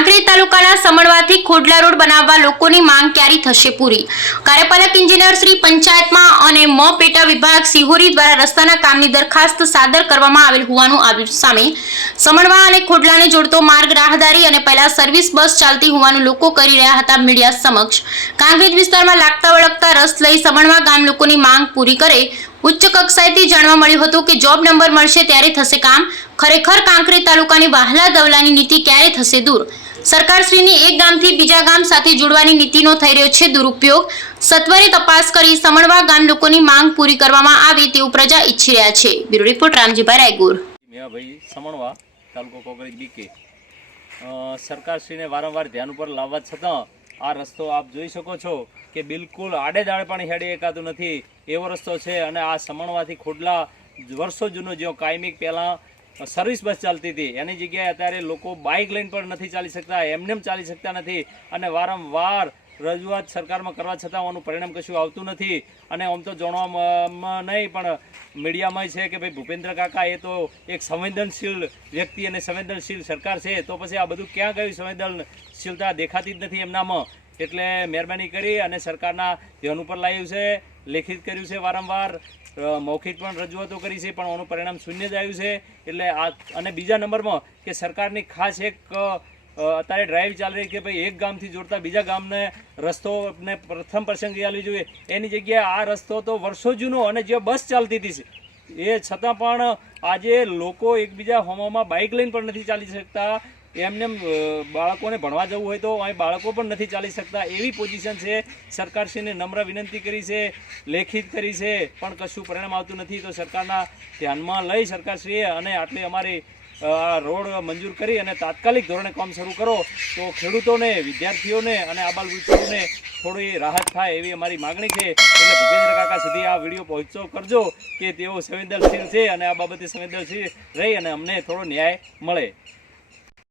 કાંકરેજ તાલુકાના સમણવાથી ખોડલા રોડ બનાવવા લોકોની માંગ ક્યારે થશે પૂરી. કાર્યપાલક ઇન્જિનિયર શ્રી પંચાયતમાં અને મ પેટા વિભાગ સિહોરી દ્વારા રસ્તાના કામની દરખાસ્ત સાદર કરવામાં આવેલ હોવાનું આવ્યું સામે સમણવા અને ખોડલાને જોડતો માર્ગ રાહદારી અને પહેલા સર્વિસ બસ ચાલતી હોવાનું લોકો કરી રહ્યા હતા મીડિયા સમક્ષ. કાંકરેજ વિસ્તારમાં લાગતા વળગતા રસ લઈ સમણવા ગામ લોકોની માંગ પૂરી કરે ઉચ્ચ કક્ષાએથી જાણવા મળ્યું હતું કે જોબ નંબર મળશે ત્યારે થશે કામ. ખરેખર કાંકરેજ તાલુકાની વાહલા દવલાની નીતિ ક્યારે થશે દૂર? સરકારશ્રીની એક ગામથી બીજા ગામ સાથે જોડવાની નીતિનો થઈ રહ્યો છે દુરુપયોગ. સત્વરે તપાસ કરી સમણવા ગામ લોકોની માંગ પૂરી કરવામાં આવે તેવું પ્રજા ઈચ્છી રહ્યા છે. Bureau report, Ramjibhai Raygur. મેવાભાઈ સમણવા, તાલુકો કોકરેજ બીકે. સરકારશ્રીને વારંવાર ધ્યાન ઉપર લાવવા છતાં આ રસ્તો આપ જોઈ શકો છો કે બિલકુલ આડેદાડે પણ હેડી એકાતું નથી. એવો રસ્તો છે અને આ સમણવાથી ખોડલા વર્ષો જૂનો જે કાયમિક પહેલાં સર્વિસ બસ ચાલતી હતી, એની જગ્યાએ અત્યારે લોકો બાઇક લઈને પણ નથી ચાલી શકતા, એમને ચાલી શકતા નથી અને વારંવાર રજૂઆત સરકારમાં કરવા છતાં આનું પરિણામ કશું આવતું નથી. અને આમ તો જાણવામાં નહીં, પણ મીડિયામાં છે કે ભાઈ ભૂપેન્દ્ર કાકા એ તો એક સંવેદનશીલ વ્યક્તિ અને સંવેદનશીલ સરકાર છે, તો પછી આ બધું ક્યાં ગયું? સંવેદનશીલતા દેખાતી જ નથી એમનામાં. એટલે મહેરબાની કરી અને સરકારના ધ્યાન ઉપર લાવ્યું છે, લેખિત કર્યું છે વારંવાર. મૌખિક પણ રજૂઆતો કરી છે, પણ આનું પરિણામ શૂન્ય જ આવ્યું છે. એટલે આ, અને બીજા નંબરમાં કે સરકારની ખાસ એક અત્યારે ડ્રાઈવ ચાલી રહી કે ભાઈ એક ગામથી જોડતા બીજા ગામને રસ્તો ને પ્રથમ પ્રસંગે ચાલવી જોઈએ. એની જગ્યાએ આ રસ્તો તો વર્ષો જૂનો અને જે બસ ચાલતી હતી એ છતાં પણ આજે લોકો એકબીજા હોમોમાં બાઇક લઈને પણ નથી ચાલી શકતા. એમને એમ, બાળકોને ભણવા જવું હોય તો અહીં બાળકો પણ નથી ચાલી શકતા. એવી પોઝિશન છે. સરકારશ્રીને નમ્ર વિનંતી કરી છે લેખિત કરી છે પણ કશું પરિણામ આવતું નથી. તો સરકારના ધ્યાનમાં લઈ સરકારશ્રીએ અને આટલી અમારી રોડ મંજૂર કરી અને તાત્કાલિક ધોરણે કામ શરૂ કરો, તો ખેડૂતોને, વિદ્યાર્થીઓને અને આબાલ વૃદ્ધોને થોડી રાહત થાય એવી અમારી માગણી છે. એટલે ભૂપેન્દ્ર કાકા સુધી આ વીડિયો પહોંચતો કરજો કે તેઓ સંવેદનશીલ છે અને આ બાબતે સંવેદનશીલ રહી અને અમને થોડો ન્યાય મળે.